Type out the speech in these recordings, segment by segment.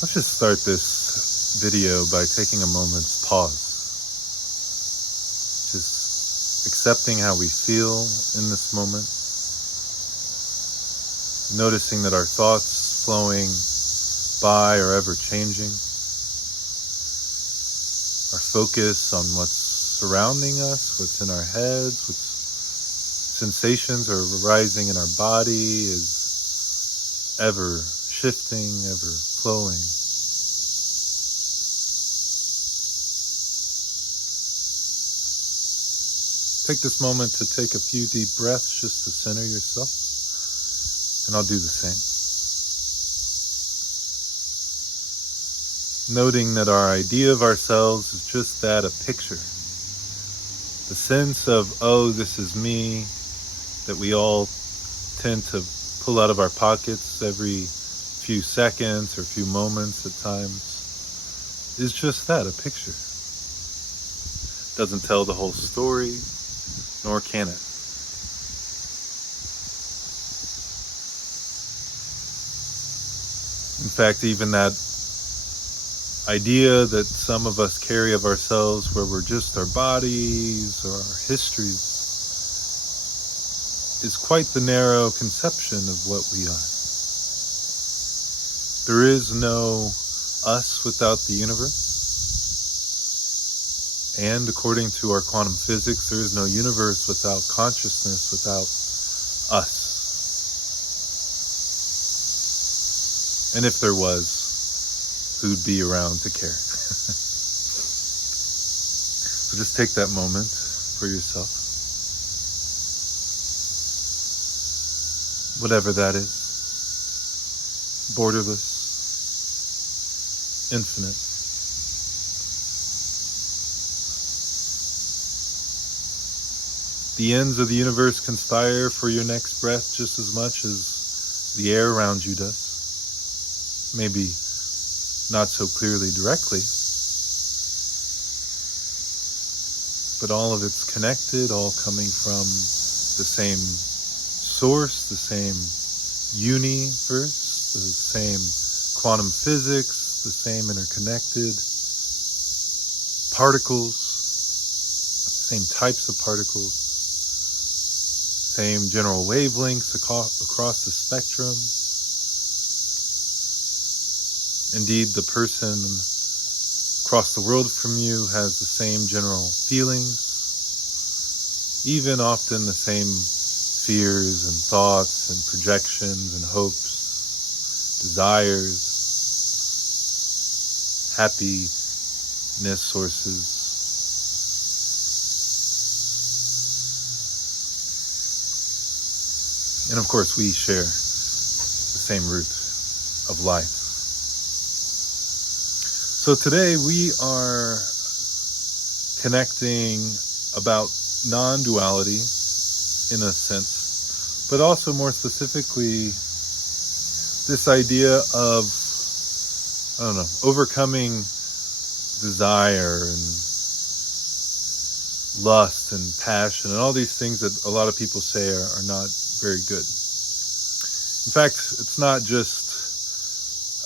Let's just start this video by taking a moment's pause. Just accepting how we feel in this moment. Noticing that our thoughts flowing by are ever changing. Our focus on what's surrounding us, what's in our heads, what sensations are arising in our body is ever shifting, ever flowing. Take this moment to take a few deep breaths just to center yourself, and I'll do the same. Noting that our idea of ourselves is just that, a picture. The sense of, oh, this is me, that we all tend to pull out of our pockets every few seconds or few moments at times, is just that, a picture. Doesn't tell the whole story, nor can it. In fact, even that idea that some of us carry of ourselves where we're just our bodies or our histories is quite the narrow conception of what we are. There is no us without the universe. And according to our quantum physics, there is no universe without consciousness, without us. And if there was, who'd be around to care? So just take that moment for yourself. Whatever that is. Borderless. Infinite. The ends of the universe conspire for your next breath just as much as the air around you does. Maybe not so clearly directly, but all of it's connected, all coming from the same source, the same universe, the same quantum physics, the same interconnected particles, same types of particles, same general wavelengths across the spectrum. Indeed, the person across the world from you has the same general feelings, even often the same fears and thoughts and projections and hopes, desires, happiness sources. And of course, we share the same root of life. So today we are connecting about non-duality in a sense, but also more specifically this idea of, overcoming desire and lust and passion and all these things that a lot of people say are not very good. In fact, it's not just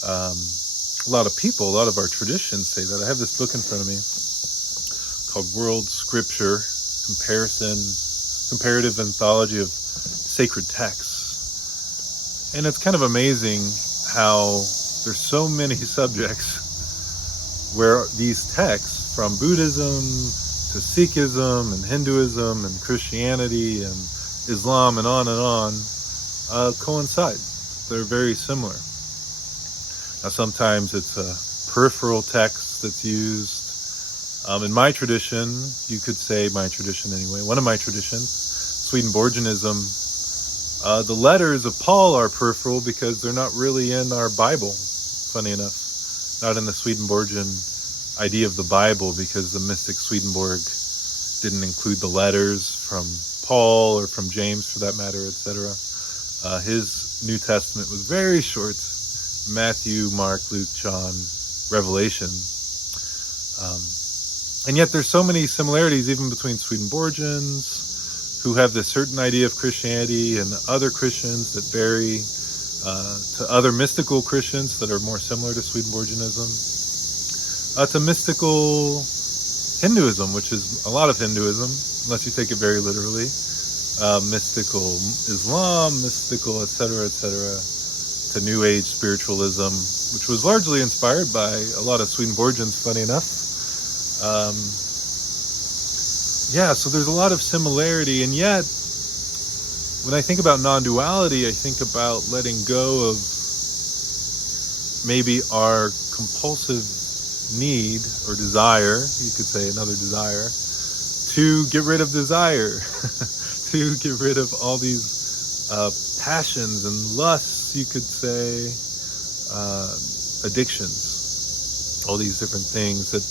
a lot of people, a lot of our traditions say that. I have this book in front of me called World Scripture, Comparative Anthology of Sacred Texts. And it's kind of amazing how there's so many subjects where these texts, from Buddhism to Sikhism and Hinduism and Christianity and Islam and on, coincide. They're very similar. Now, sometimes it's a peripheral text that's used. In my tradition, you could say my tradition anyway, one of my traditions, Swedenborgianism, the letters of Paul are peripheral because they're not really in our Bible, funny enough. Not in the Swedenborgian idea of the Bible, because the mystic Swedenborg didn't include the letters from Paul or from James for that matter, etc. His New Testament was very short. Matthew, Mark, Luke, John, Revelation. And yet there's so many similarities even between Swedenborgians, who have this certain idea of Christianity, and other Christians that vary to other mystical Christians that are more similar to Swedenborgianism, to mystical Hinduism, which is a lot of Hinduism, unless you take it very literally, mystical Islam, mystical, etc., to New Age spiritualism, which was largely inspired by a lot of Swedenborgians, funny enough. So there's a lot of similarity, and yet, when I think about non-duality, I think about letting go of maybe our compulsive need or desire, you could say another desire, to get rid of desire, to get rid of all these passions and lusts, you could say, addictions, all these different things that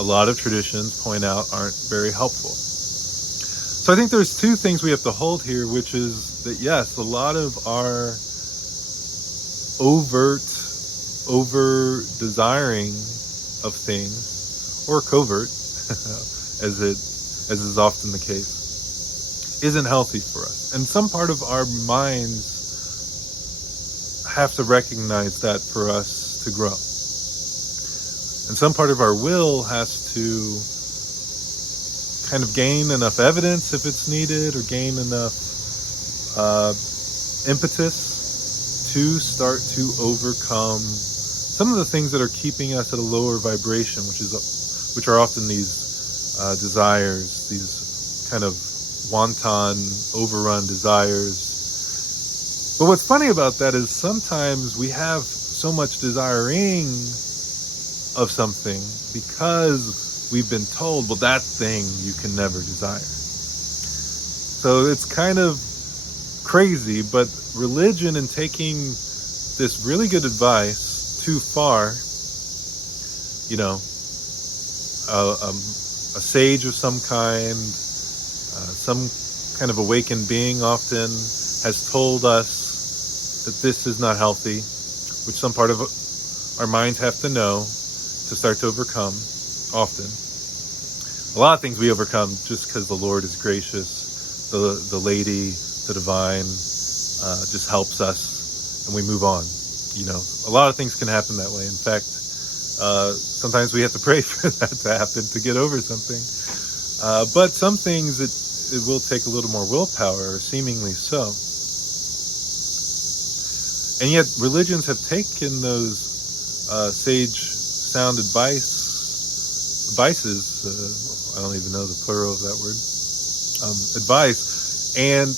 a lot of traditions point out aren't very helpful. So I think there's two things we have to hold here, which is that yes, a lot of our over desiring of things, or covert, as is often the case, isn't healthy for us. And some part of our minds have to recognize that for us to grow. And some part of our will has to kind of gain enough evidence if it's needed, or gain enough impetus to start to overcome some of the things that are keeping us at a lower vibration, which are often these desires, these kind of wanton, overrun desires. But what's funny about that is sometimes we have so much desiring of something because we've been told, well, that thing you can never desire. So it's kind of crazy, but religion and taking this really good advice too far, a sage of some kind, some kind of awakened being often has told us that this is not healthy, which some part of our minds have to know to start to overcome often. A lot of things we overcome just because the Lord is gracious, the lady, the divine, just helps us and we move on. A lot of things can happen that way. In fact, sometimes we have to pray for that to happen to get over something. But some things it will take a little more willpower, seemingly so. And yet religions have taken those sage sound advices, I don't even know the plural of that word, advice, and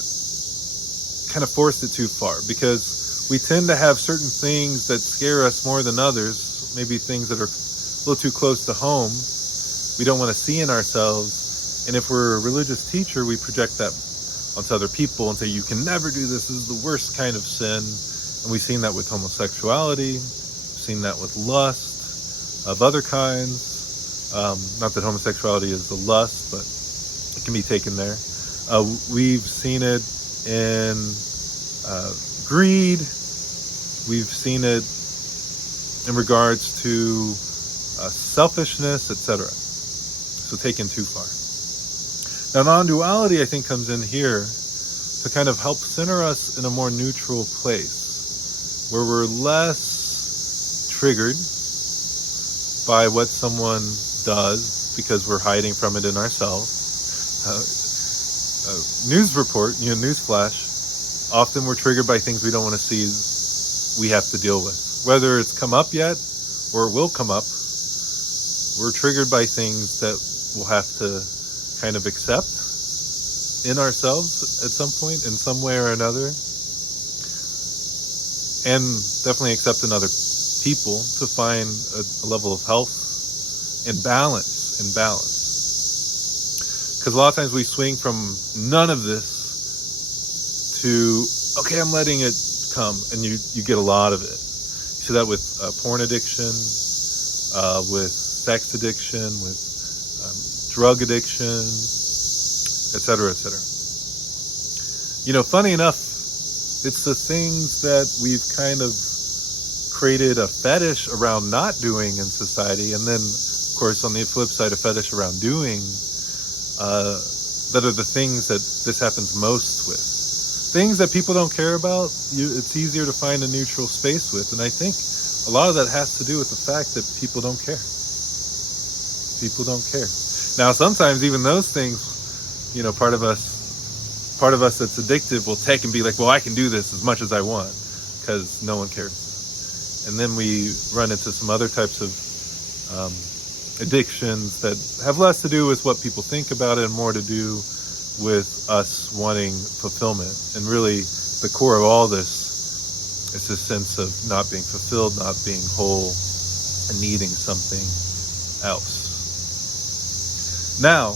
kind of forced it too far, because we tend to have certain things that scare us more than others, maybe things that are a little too close to home, we don't want to see in ourselves, and if we're a religious teacher, we project that onto other people and say, you can never do this is the worst kind of sin. And we've seen that with homosexuality, we've seen that with lust of other kinds. Not that homosexuality is the lust, but it can be taken there. We've seen it in greed. We've seen it in regards to selfishness, etc. So taken too far. Now, non-duality, I think, comes in here to kind of help center us in a more neutral place, where we're less triggered by what someone does because we're hiding from it in ourselves. News report, news flash, often we're triggered by things we don't want to see we have to deal with. Whether it's come up yet or it will come up, we're triggered by things that we'll have to kind of accept in ourselves at some point, in some way or another, and definitely accept in other people to find a level of health and balance. Because a lot of times we swing from none of this to, okay, I'm letting it come, and you get a lot of it. You see that with porn addiction, with sex addiction, with drug addiction, etc., etc. Funny enough, it's the things that we've kind of created a fetish around not doing in society, and then, of course, on the flip side, a fetish around doing, that are the things that this happens most with. Things that people don't care about, it's easier to find a neutral space with. And I think a lot of that has to do with the fact that people don't care. People don't care. Now, sometimes even those things, part of us that's addictive will take and be like, well, I can do this as much as I want because no one cares. And then we run into some other types of addictions that have less to do with what people think about it and more to do with us wanting fulfillment. And really, the core of all this is this sense of not being fulfilled, not being whole, and needing something else. Now,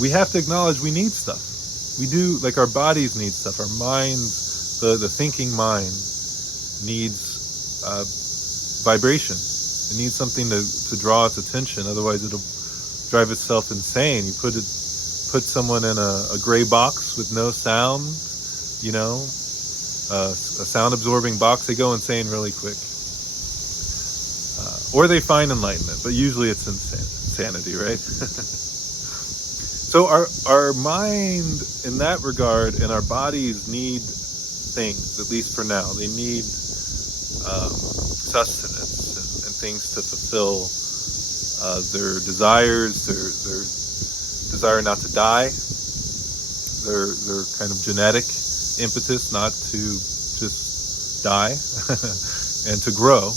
we have to acknowledge we need stuff. We do, like our bodies need stuff. Our minds, the thinking mind, needs vibration. It needs something to draw its attention. Otherwise, it'll drive itself insane. You put someone in a gray box with no sound, a sound-absorbing box, they go insane really quick. Or they find enlightenment, but usually it's insanity, right? So our mind, in that regard, and our bodies need things, at least for now. They need sustenance and things to fulfill their desires, their desire not to die, their kind of genetic impetus not to just die and to grow.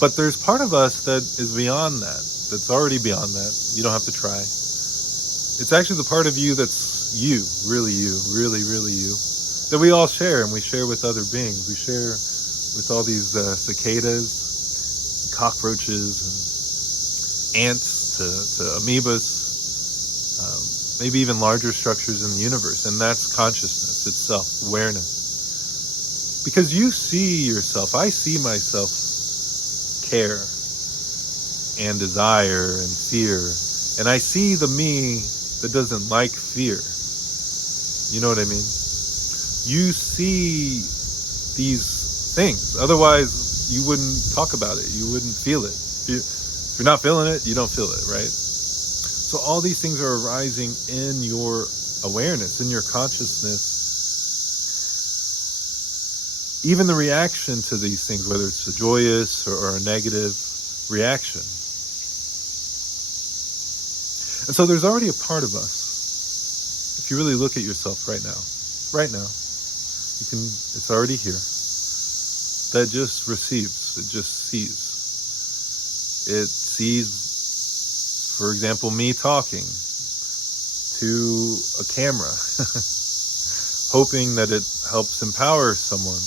But there's part of us that is beyond that, that's already beyond that. You don't have to try. It's actually the part of you that's you, really, really you, that we all share, and we share with other beings. We share with all these cicadas, cockroaches, and ants to amoebas, maybe even larger structures in the universe. And that's consciousness itself, awareness. Because you see yourself, I see myself care and desire and fear. And I see the me that doesn't like fear. You know what I mean? You see these things. Otherwise, you wouldn't talk about it. You wouldn't feel it. If you're not feeling it, you don't feel it, right? So all these things are arising in your awareness, in your consciousness. Even the reaction to these things, whether it's a joyous or a negative reaction. And so there's already a part of us, if you really look at yourself right now, it's already here, that just receives, it just sees. It sees, for example, me talking to a camera, hoping that it helps empower someone,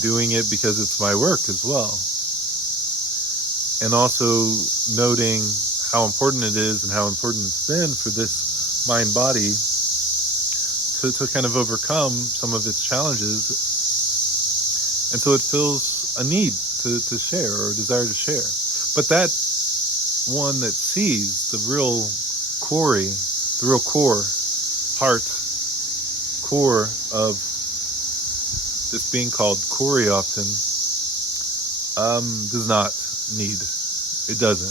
doing it because it's my work as well. And also noting how important it is and how important it's been for this mind-body to kind of overcome some of its challenges. And so it feels a need to share or a desire to share. But that one that sees the real core of this being called Kori often, does not need. It does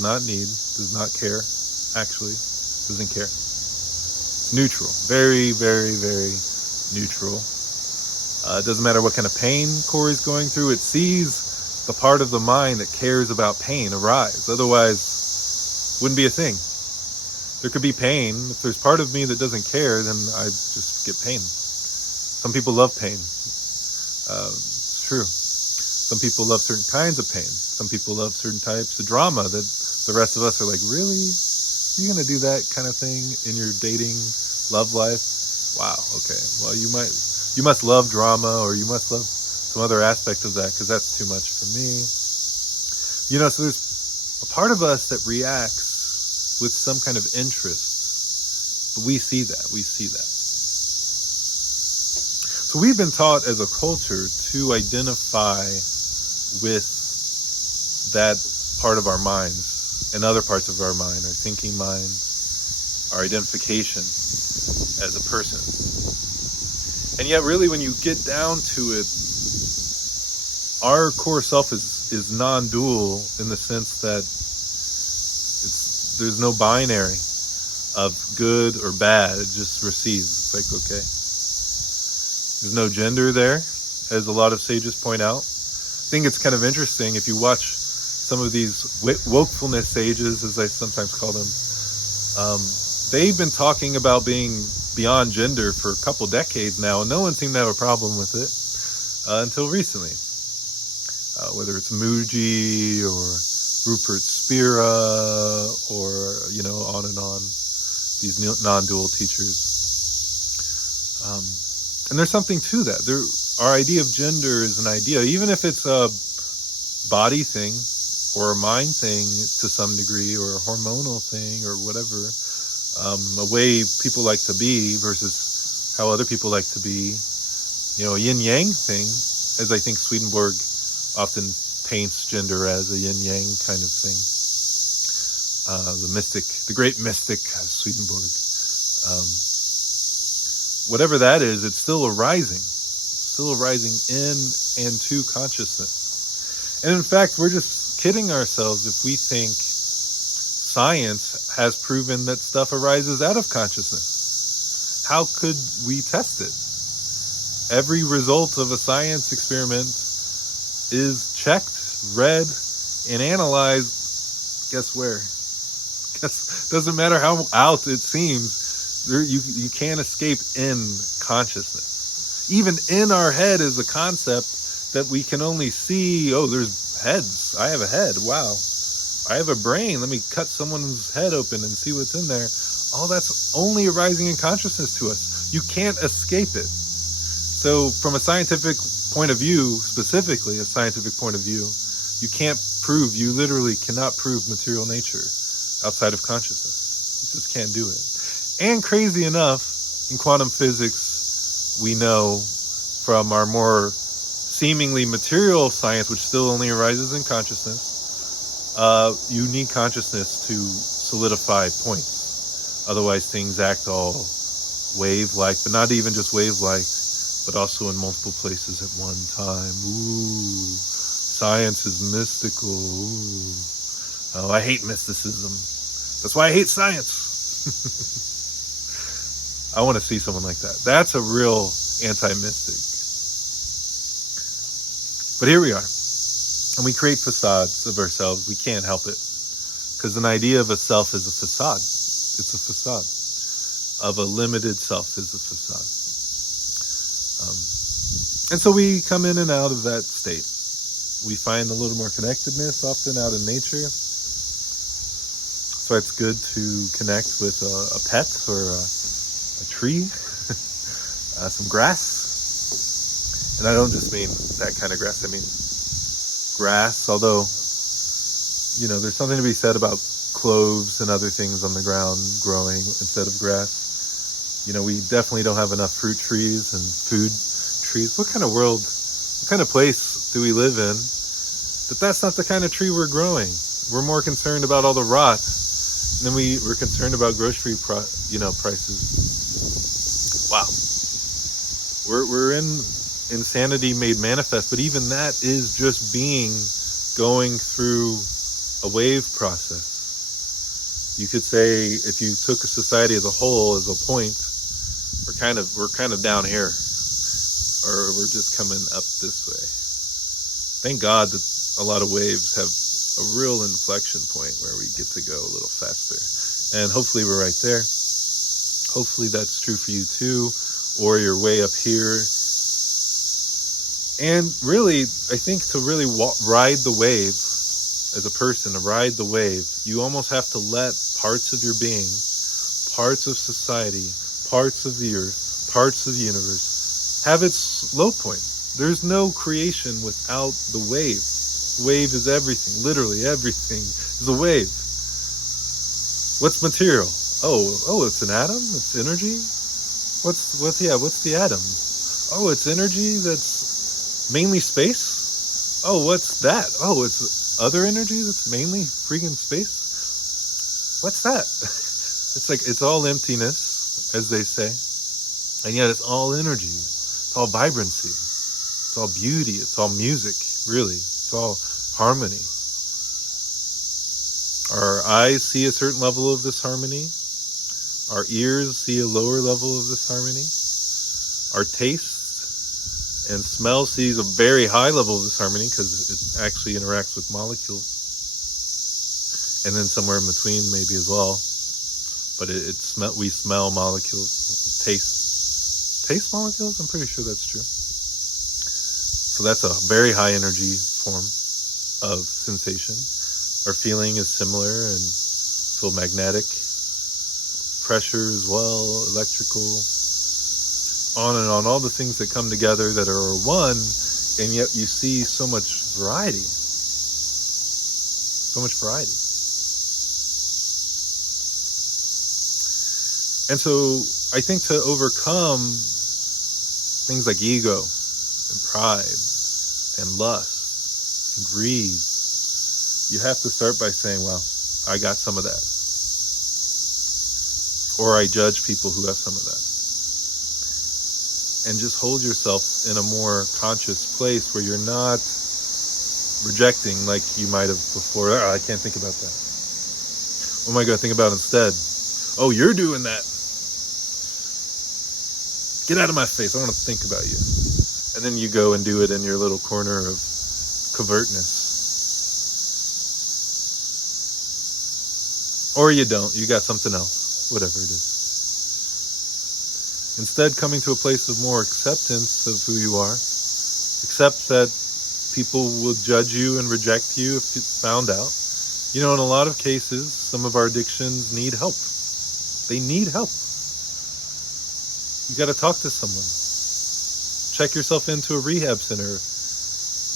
not need, does not care, actually, doesn't care. It's neutral, very, very, very neutral. It doesn't matter what kind of pain Kori's going through, it sees the part of the mind that cares about pain arise. Otherwise, wouldn't be a thing. There could be pain. If there's part of me that doesn't care, then I just get pain. Some people love pain. It's true. Some people love certain kinds of pain. Some people love certain types of drama that the rest of us are like, really? You're going to do that kind of thing in your dating love life? Wow, okay. Well, you must love drama, or you must love some other aspect of that, because that's too much for me. So there's a part of us that reacts with some kind of interest, but we see that. So we've been taught as a culture to identify with that part of our minds and other parts of our mind, our thinking mind, our identification as a person. And yet really when you get down to it, our core self is non-dual in the sense that there's no binary. of good or bad. It just receives. It's like, okay. There's no gender there, as a lot of sages point out. I think it's kind of interesting if you watch some of these wokefulness sages, as I sometimes call them. They've been talking about being beyond gender for a couple decades now, and no one seemed to have a problem with it until recently. Whether it's Muji or Rupert Spira or, on and on, these non-dual teachers. And there's something to that. Our idea of gender is an idea, even if it's a body thing or a mind thing to some degree, or a hormonal thing or whatever, a way people like to be versus how other people like to be, a yin-yang thing, as I think Swedenborg often paints gender as a yin-yang kind of thing. The great mystic Swedenborg. Whatever that is, it's still arising in and to consciousness. And in fact, we're just kidding ourselves if we think science has proven that stuff arises out of consciousness. How could we test it? Every result of a science experiment is checked, read, and analyzed. Guess where? Doesn't matter how out it seems. You can't escape in consciousness. Even in our head is a concept that we can only see. Oh, there's heads. I have a head. Wow. I have a brain. Let me cut someone's head open and see what's in there. All that's only arising in consciousness to us. You can't escape it. So from a scientific point of view, specifically a scientific point of view, you literally cannot prove material nature outside of consciousness. You just can't do it. And crazy enough, in quantum physics, we know from our more seemingly material science, which still only arises in consciousness, you need consciousness to solidify points. Otherwise, things act all wave-like, but not even just wave-like, but also in multiple places at one time. Ooh, science is mystical. Ooh. Oh, I hate mysticism. That's why I hate science. I want to see someone like that. That's a real anti-mystic. But here we are. And we create facades of ourselves. We can't help it. Because an idea of a self is a facade. It's a facade. Of a limited self is a facade. And so we come in and out of that state. We find a little more connectedness often out in nature. So it's good to connect with a pet or a tree, some grass. And I don't just mean that kind of grass. I mean grass, although, there's something to be said about cloves and other things on the ground growing instead of grass. We definitely don't have enough fruit trees and food trees. What kind of place do we live in that's not the kind of tree we're growing? We're more concerned about all the rot than we're concerned about grocery prices. Wow. We're in insanity made manifest, but even that is just going through a wave process. You could say if you took a society as a whole, as a point, we're kind of down here, or we're just coming up this way. Thank God that a lot of waves have a real inflection point where we get to go a little faster. And hopefully we're right there. Hopefully that's true for you too, or you're way up here. And really, I think to really ride the wave as a person, to ride the wave, you almost have to let parts of your being, parts of society, parts of the earth, parts of the universe have its low point. There's no creation without the wave. Wave is everything. Literally everything is a wave. What's material? Oh, it's an atom? It's energy? What's the atom? Oh, it's energy that's mainly space? Oh, what's that? Oh, it's other energy that's mainly freaking space? What's that? It's like, it's all emptiness, as they say. And yet it's all energy. It's all vibrancy. It's all beauty. It's all music, really. It's all harmony. Our eyes see a certain level of this harmony. Our ears see a lower level of this harmony. Our taste and smell sees a very high level of this harmony because it actually interacts with molecules. And then somewhere in between maybe as well. But we smell molecules. Taste molecules? I'm pretty sure that's true. So that's a very high energy form of sensation. Our feeling is similar and feel magnetic. Pressure as well, electrical. On and on, all the things that come together that are one, and yet you see so much variety. So much variety. And so I think to overcome things like ego and pride and lust and greed, you have to start by saying, well, I got some of that. Or I judge people who have some of that. And just hold yourself in a more conscious place where you're not rejecting like you might have before. I can't think about that. What am I going to think about instead? Oh, you're doing that. Get out of my face. I want to think about you. And then you go and do it in your little corner of covertness. Or you don't. You got something else. Whatever it is. Instead, coming to a place of more acceptance of who you are. Accept that people will judge you and reject you if it's found out. You know, in a lot of cases, some of our addictions need help. They need help. You got to talk to someone. Check yourself into a rehab center.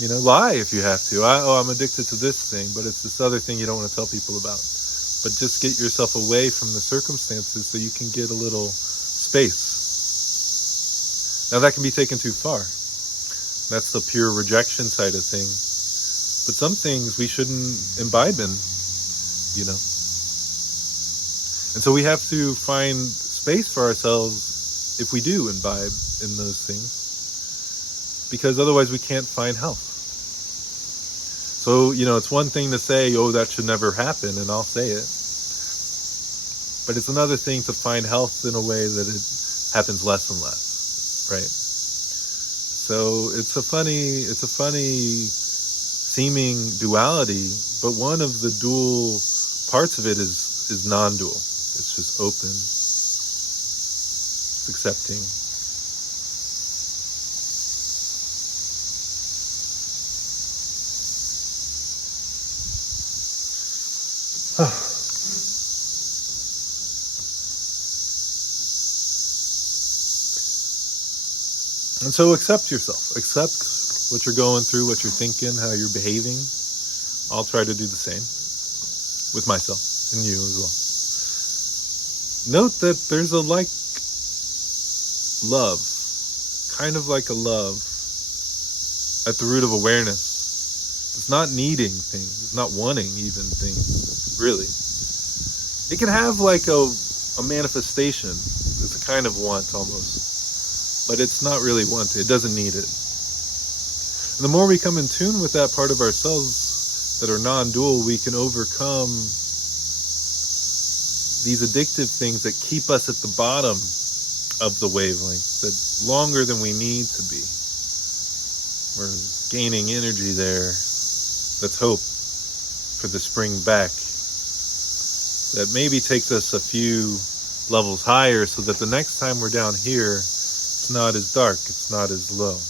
You know, lie if you have to. I'm addicted to this thing, but it's this other thing you don't want to tell people about. But just get yourself away from the circumstances so you can get a little space. Now that can be taken too far. That's the pure rejection side of things. But some things we shouldn't imbibe in, you know. And so we have to find space for ourselves if we do imbibe in those things. Because otherwise we can't find health. So, you know, it's one thing to say, oh, that should never happen, and I'll say it. But it's another thing to find health in a way that it happens less and less. Right. So it's a funny seeming duality, but one of the dual parts of it is non-dual. It's just open. It's accepting. And so accept yourself. Accept what you're going through, what you're thinking, how you're behaving. I'll try to do the same with myself and you as well. Note that there's a like love, kind of like a love at the root of awareness. It's not needing things. It's not wanting even things, really. It can have like a manifestation. It's a kind of want almost. But it's not really wanted. It doesn't need it. And the more we come in tune with that part of ourselves that are non-dual, we can overcome these addictive things that keep us at the bottom of the wavelength, that longer than we need to be. We're gaining energy there. Let's hope for the spring back. That maybe takes us a few levels higher so that the next time we're down here, it's not as dark, it's not as low.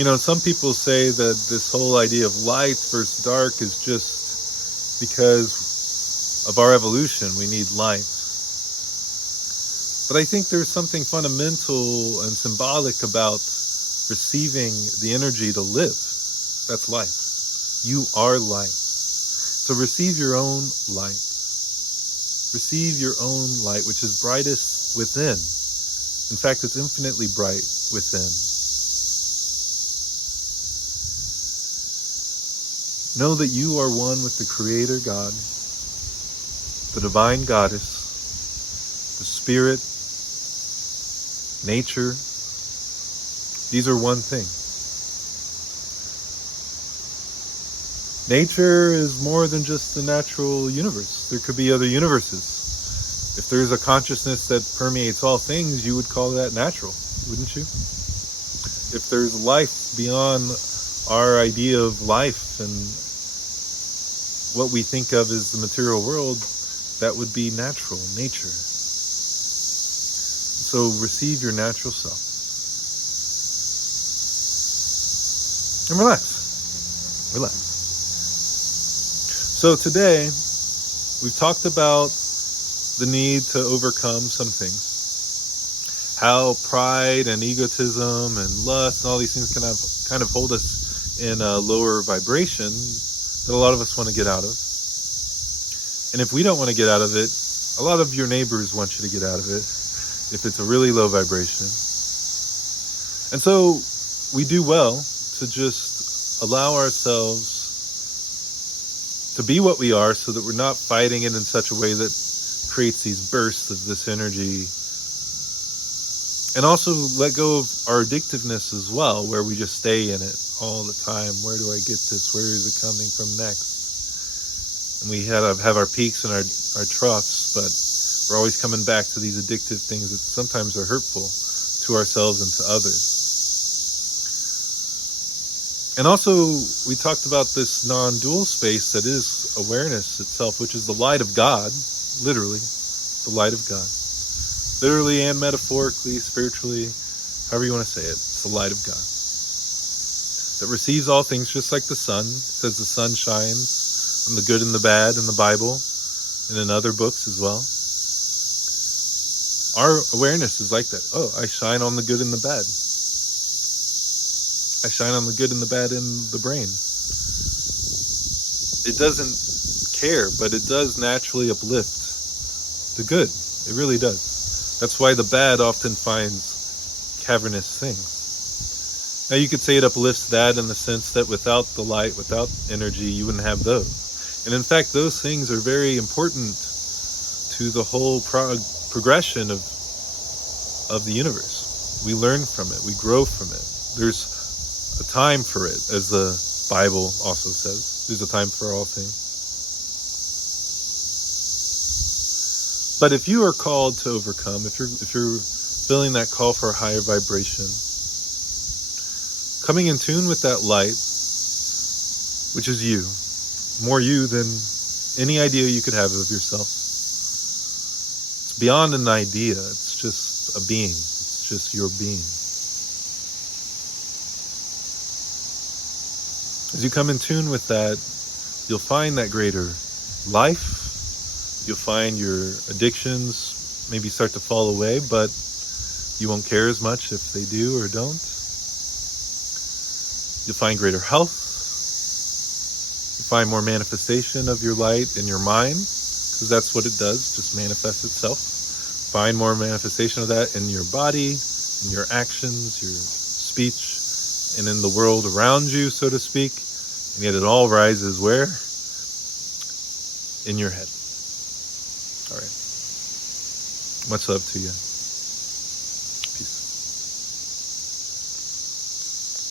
You know, some people say that this whole idea of light versus dark is just because of our evolution. We need light. But I think there's something fundamental and symbolic about receiving the energy to live. That's life. You are light. So receive your own light. Receive your own light, which is brightest within. In fact, it's infinitely bright within. Know that you are one with the Creator God, the Divine Goddess, the Spirit, nature. These are one thing. Nature is more than just the natural universe. There could be other universes. If there's a consciousness that permeates all things, you would call that natural, wouldn't you? If there's life beyond our idea of life and what we think of as the material world, that would be natural, nature. So receive your natural self. And relax. Relax. So today, we've talked about the need to overcome some things. How pride and egotism and lust and all these things can kind of hold us in a lower vibration that a lot of us want to get out of. And if we don't want to get out of it, a lot of your neighbors want you to get out of it if it's a really low vibration. And so we do well to just allow ourselves to be what we are so that we're not fighting it in such a way that creates these bursts of this energy. And also let go of our addictiveness as well, where we just stay in it all the time. Where do I get this? Where is it coming from next? And we have our peaks and our troughs, but we're always coming back to these addictive things that sometimes are hurtful to ourselves and to others. And also, we talked about this non-dual space that is awareness itself, which is the light of God, literally, the light of God. Literally and metaphorically, spiritually, however you want to say it, it's the light of God. That receives all things just like the sun. It says the sun shines on the good and the bad in the Bible and in other books as well. Our awareness is like that. Oh, I shine on the good and the bad. I shine on the good and the bad in the brain. It doesn't care, but it does naturally uplift the good. It really does. That's why the bad often finds cavernous things. Now you could say it uplifts that in the sense that without the light, without energy, you wouldn't have those. And in fact, those things are very important to the whole progression of the universe. We learn from it. We grow from it. There's a time for it, as the Bible also says. There's a time for all things. But if you are called to overcome, if you're feeling that call for a higher vibration, coming in tune with that light, which is you, more you than any idea you could have of yourself. It's beyond an idea. It's just a being. It's just your being. As you come in tune with that, you'll find that greater life. You'll find your addictions maybe start to fall away, but you won't care as much if they do or don't. You'll find greater health. You'll find more manifestation of your light in your mind, because that's what it does, just manifests itself. Find more manifestation of that in your body, in your actions, your speech, and in the world around you, so to speak. And yet it all rises where? In your head. All right. Much love to you.